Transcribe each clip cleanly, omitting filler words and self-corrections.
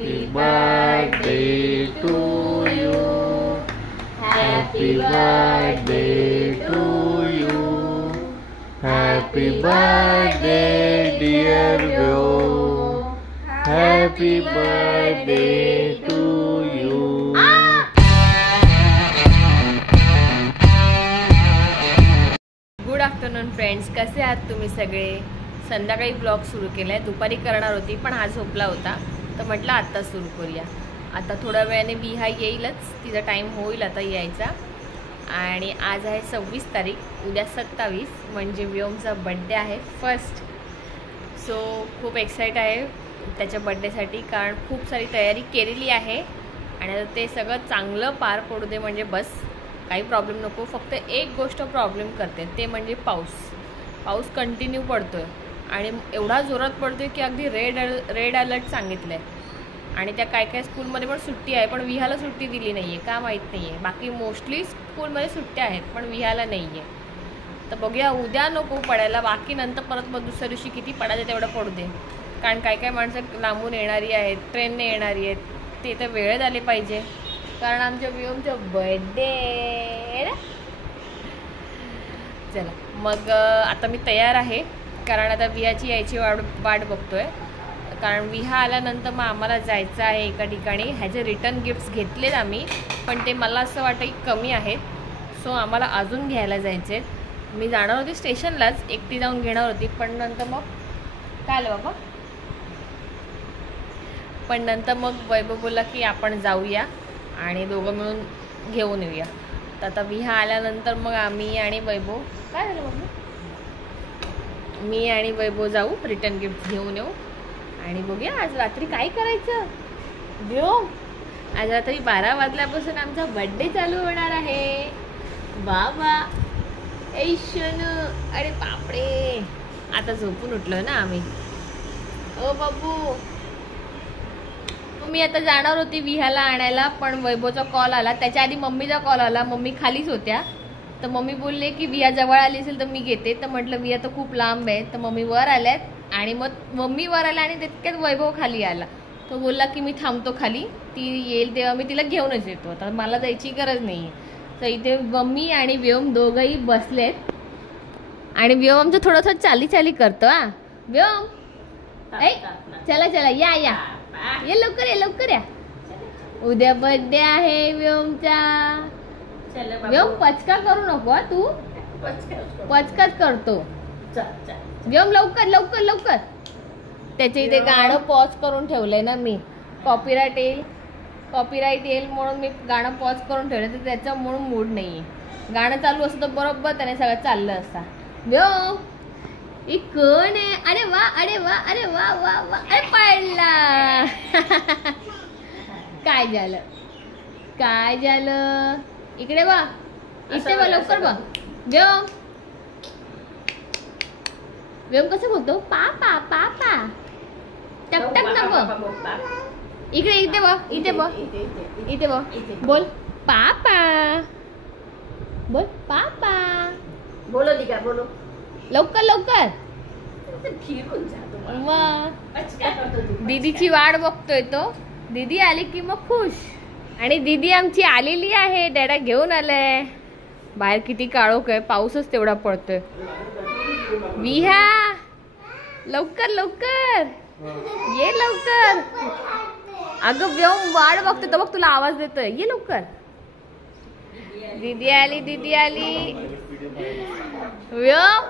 Happy birthday to you. Happy birthday to you. Happy birthday dear Vyo. Happy birthday to you. Good afternoon friends, कसे आहात तुम्ही सगळे? संध्याकाळी blog सुरू केला आहे. दुपारी करणार होती पण हा झोपला होता, तर म्हटलं आत्ता सुरू करूया. आता थोड्या वेळाने विहा येईलच, तिचा टाईम होईल आता यायचा. आणि आज आहे 26 तारीख, उद्या 27 म्हणजे व्योमचा बड्डे आहे फर्स्ट. सो खूप एक्साइट आहे त्याच्या बड्डेसाठी, कारण खूप सारी तयारी केलेली आहे. आणि आता ते सगळं चांगलं पार पडू दे म्हणजे बस, काही प्रॉब्लेम नको. फक्त एक गोष्ट प्रॉब्लेम करते, ते म्हणजे पाऊस कंटिन्यू पडतो आहे आणि एवढा जोरात पडतो आहे की अगदी रेड अलर्ट सांगितलं आहे. आणि त्या काय स्कूलमध्ये पण सुट्टी आहे, पण विहाला सुट्टी दिली नाही आहे का माहीत नाही आहे. बाकी मोस्टली स्कूलमध्ये सुट्ट्या आहेत पण विहाला नाही आहे. तर बघूया, उद्या नको पडायला, बाकी नंतर परत मग दुसऱ्या दिवशी किती पडायचं तेवढं पडू दे. कारण काय माणसं लांबून येणारी आहेत, ट्रेनने येणारी आहेत, ते तर वेळेत आले पाहिजे, कारण आमच्या व्योमचं बर्थडे. चला मग आता मी तयार आहे, कारण आता विहाची यायची वाट बघतोय. कारण विहा आल्यानंतर मग आम्हाला जायचं आहे एका ठिकाणी. ह्याचे रिटर्न गिफ्ट्स घेतलेत आम्ही, पण ते मला असं वाटतं की कमी आहेत, सो आम्हाला अजून घ्यायला जायचे आहेत. मी जाणार होती स्टेशनलाच, एकटी जाऊन घेणार होती, पण नंतर मग काय आलं बाबा, पण नंतर मग वैभव बोलला की आपण जाऊया आणि दोघं मिळून घेऊन येऊया. तर आता विहा आल्यानंतर मग आम्ही आणि वैभव, काय झालं बाबा, मी आणि वैभव जाऊ रिटर्न गिफ्ट घेऊन येऊ. आणि बघूया आज रात्री काय करायचं. व्योम, आज रात्री 12 वाजल्यापासून आमचा बर्थडे चालू होणार आहे. बाबा ऐशन, अरे बापरे, आता झोपून उठलो ना आम्ही. ओ बाबू, मी आता जाणार होती विहाला आणायला, पण वैभवचा कॉल आला. त्याच्या आधी मम्मीचा कॉल आला, मम्मी खालीच होत्या. तर मम्मी बोलले की विहा जवळ आली असेल तर मी घेते. तर म्हटलं विहा तर खूप लांब आहे, तर मम्मी वर आल्यात. आणि मग मम्मी वर आला आणि तितक्यात वैभव खाली आला. तो बोलला की मी थांबतो खाली, ती येईल तेव्हा मी तिला घेऊनच येतो, तर मला जायची गरज नाही. तर इथे मम्मी आणि व्योम दोघंही बसलेत. आणि व्योम आमचं थोडंसं चाली करतो. हा व्योम, चला चला या या, ये लवकर या. उद्या बर्थडे आहे व्योमचा. व्योम पचका करू नको, तू पचकाच करतो. व्योम लवकर. त्याच्या इथे गाणं पॉज करून ठेवलंय ना मी, कॉपीराईट येईल म्हणून मी गाणं पॉज करून ठेवलं, तर त्याचा म्हणून मूड नाहीये. गाणं चालू असतं तर बरोबर त्याने सगळं चाललं असता. व्योम, ही कोण आहे? अरे वा अरे वा अरे वा वा वा, अरे पडला. काय झालं? इकडे वा, इथे वा, लवकर वा. व्योम कसं बोलतो? पापा टक नको. इथे वा, बोल पापा, बोलो दिका, बोलो लवकर. दीदीची वाट बघतोय तो. दीदी आली की मग खुश. आणि दीदी आमची आलेली आहे, डॅडा घेऊन आलाय. बाहेर किती काळोख आहे, पाऊसच तेवढा पडतोय. विहा लवकर ये लवकर. अगं व्योम वाट बघतोय, तर बघ तुला आवाज देतोय, ये लवकर. दीदी आली. व्योम,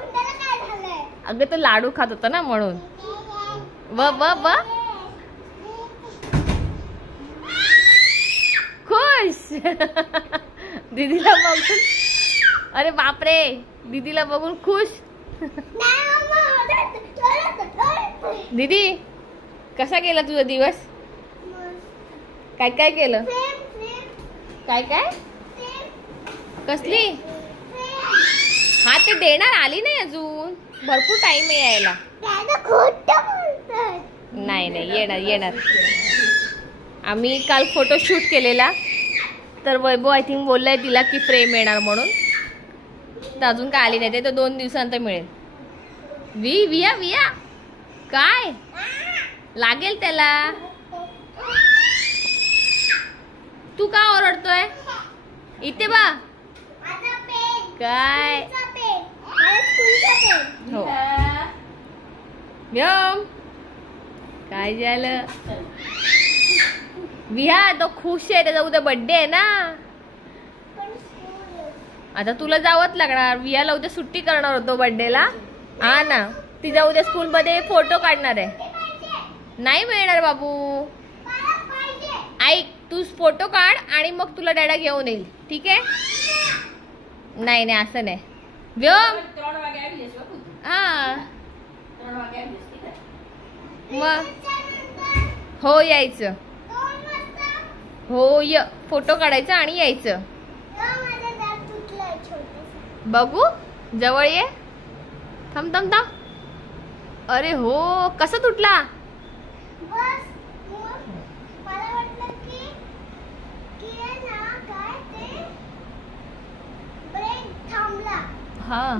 अगं तो लाडू खात होता ना म्हणून. व खुश. दीदीला बघून, अरे बापरे, दीदीला बघून खुश. दीदी, कसा गेला तुझा दिवस? काय केलं? काय कसली? हा ते देणार, आली नाही अजून, भरपूर टाइम आहे यायला. नाही येणार. आम्ही काल फोटोशूट केलेला, तर वैभव आय थिंक बोललाय तिला की फ्रेम येणार म्हणून. तर अजून काय आली नाही, ते तर 2 दिवसांत मिळेल. विया काय लागेल त्याला? तू का ओरडतोय? इथे बा काय हो व्योम काय झालं? विहा तो खुश आहे, त्याचा उद्या बर्थडे आहे ना. आता तुला जावंच लागणार. विहाला उद्या सुट्टी करणार होतो बर्थडेला. हा ना, तिच्या उद्या स्कूल मध्ये फोटो काढणार आहे. नाही मिळणार बाबू. ऐक, तू फोटो काढ आणि मग तुला डॅडा घेऊन येईल, ठीक आहे? नाही नाही असं नाही व्योम. हा मग हो यायचं. हो य फोटो काढायचा आणि यायचं. बघू जवळ ये. थांब थांब थांब. अरे हो, कसा तुटला? हा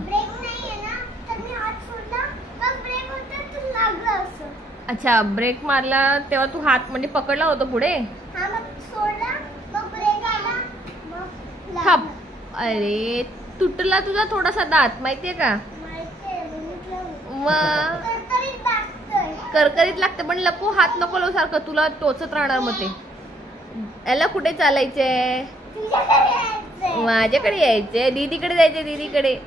अच्छा, ब्रेक मारला तेव्हा तू हात म्हणजे पकडला होता पुढे. थांब. अरे तुटला तुझा थोडासा दात, माहितीये का? मग करकरीत लागते, पण लपू हात नको लावू सारखं, तुला टोचत राहणार. मग ते याला कुठे चालायचंय? माझ्याकडे यायचे, दीदीकडे जायचे, दीदीकडे.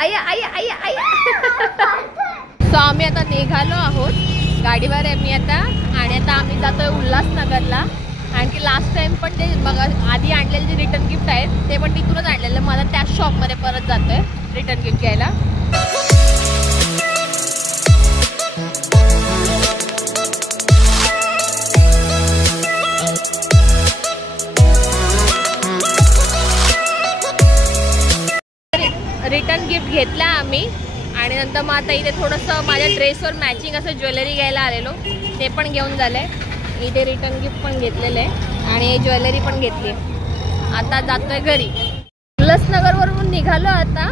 आया आया आया आया. तो आम्ही आता निघालो आहोत, गाडीवर आहे मी आता. आणि आता आम्ही जातोय उल्हासनगरला. आणखी लास्ट टाइम पण ते बघा आधी आणलेले जे रिटर्न गिफ्ट आहेत ते पण तिथूनच आणलेलं. मला त्याच शॉपमध्ये परत जातोय रिटर्न गिफ्ट घ्यायला. रिटर्न गिफ्ट घेतला आम्ही. आणि नंतर मग आता इथे थोडंसं माझ्या ड्रेसवर मॅचिंग असं ज्वेलरी घ्यायला आलेलो, ते पण घेऊन झालंय. इथे रिटर्न गिफ्ट पण घेतलेलं आहे आणि ज्वेलरी पण घेतली. आता जातोय घरी. उल्हासनगरवरून निघालो आता.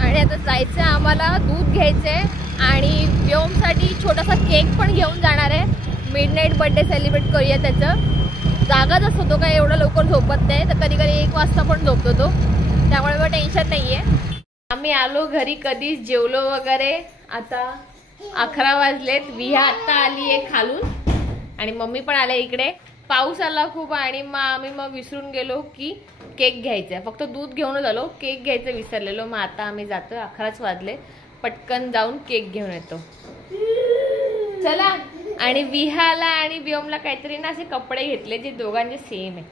आणि आता जायचं आम्हाला दूध घ्यायचंय आणि व्योमसाठी छोटासा केक पण घेऊन जाणार आहे. मिडनाईट बर्थडे सेलिब्रेट करूया त्याचं. जागाच असतो तो, काय एवढं लवकर झोपत नाही, तर कधी कधी 1 वाजता पण झोपतो तो, त्यामुळे मग टेन्शन नाही आहे. आम्ही आलो घरी कधीच, जेवलो वगैरे. आता 11 वाजलेत. विहा आत्ता आली आहे खालून आणि मम्मी पण आल्या इकडे. पाऊस आला खूप आणि मग आम्ही विसरून गेलो की केक घ्यायचा आहे. फक्त दूध घेऊनच आलो, केक घ्यायचं विसरलेलो. मग आता आम्ही जातोय, 11च वाजले, पटकन जाऊन केक घेऊन येतो. चला. आणि विहाला आणि व्योमला काहीतरी ना असे कपडे घेतले जे दोघांचे सेम आहे,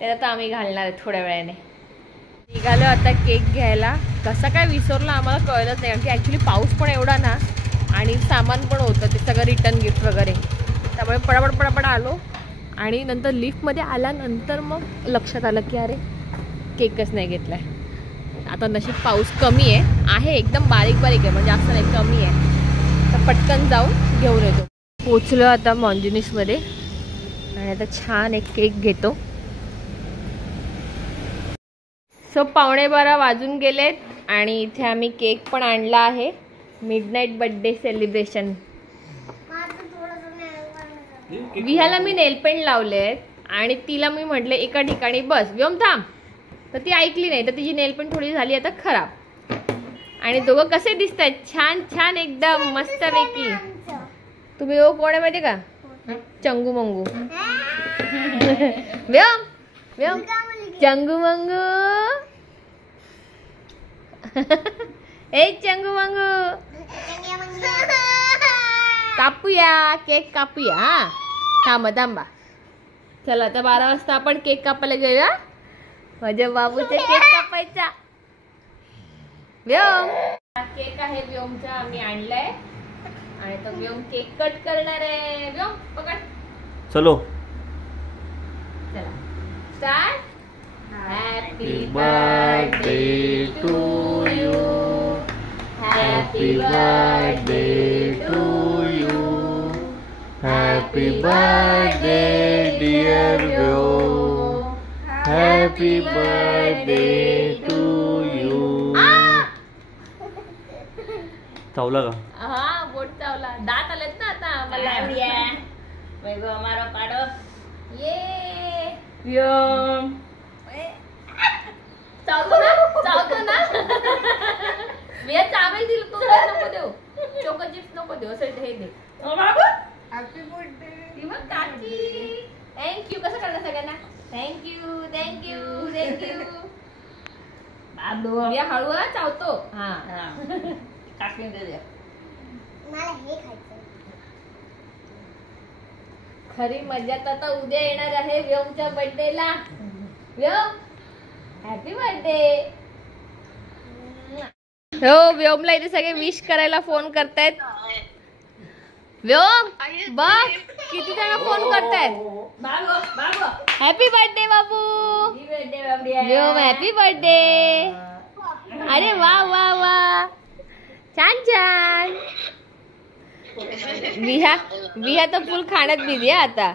ते आता आम्ही घालणार आहे थोड्या वेळाने. निघालो आता केक घ्यायला. कसा काय विसरलो आम्हाला कळलंच नाही, कारण की ॲक्च्युली पाऊस पण एवढा ना आणि सामान पण होतं ते सगळं रिटर्न गिफ्ट वगैरे, त्यामुळे पडापड पडापड आलो. आणि नंतर लिफ्टमध्ये आल्यानंतर मग लक्षात आलं की अरे केकच नाही घेतला आहे. आता नशीब पाऊस कमी आहे एकदम बारीक बारीक आहे, म्हणजे असं नाही, कमी आहे. तर पटकन जाऊन घेऊन येतो. पोचलो आता मॉन्जिनिसमध्ये आणि आता छान एक केक घेतो. सो 11:15 वाजून गेलेत आणि इथे आम्ही केक पण आणला आहे. Midnight birthday celebration. विहाला मी नेल पेंट लावले आहेत आणि तिला मी म्हटले एका ठिकाणी बस, व्योम थांब, तर ती ऐकली नाही, तर तिची नेल पेंट थोडी झाली आता खराब. आणि दोघं कसे दिसत आहेत, छान छान एकदम मस्तपैकी. तुम्ही दोघं कोण आहे माहिती का? चंगू मंगू. व्योम व्योम चंगू मंगू. ए चंगू मंगू, कापूया केक, कापूया. हा थांबा थांबा. चला आता 12 वाजता आपण केक कापायला जाऊया. माझ्या बाबूचा केक कापायचा. व्योम केक आहे व्योमचा, आम्ही आणलाय आणि तो व्योम केक कट करणार आहे. व्योम पकड. चलो चला start. Happy birthday to you, happy birthday to you, happy birthday dear Vyom, happy birthday to you. चावला का? हा बोट चावला. दात आलेत ना आता मला. मारो काढो. ये व्योम चावतो ना मी चावेल दिल तो नको देऊ चोको चिप्स नको देऊ असं हे दे हॅपी बर्थडे मग काकी थँक्यू कसं करणार सगळ्यांना थँक्यू थँक्यू थँक्यू बाबू मी हळू चावतो हा काकी दे मला हे खायचं खरी मजा तर आता उद्या येणार आहे व्योमच्या बर्थडेला व्योम हॅपी बर्थडे हो व्योमला इथे सगळे विश करायला फोन करतायत व्योम बघ किती जण फोन करतायत बाबू बाबू हॅपी बर्थडे बाबू बर्थडे बाबू व्योम हॅपी बर्थडे अरे वा वा वा छान छान विहा तर फुल खाण्यात दिली आता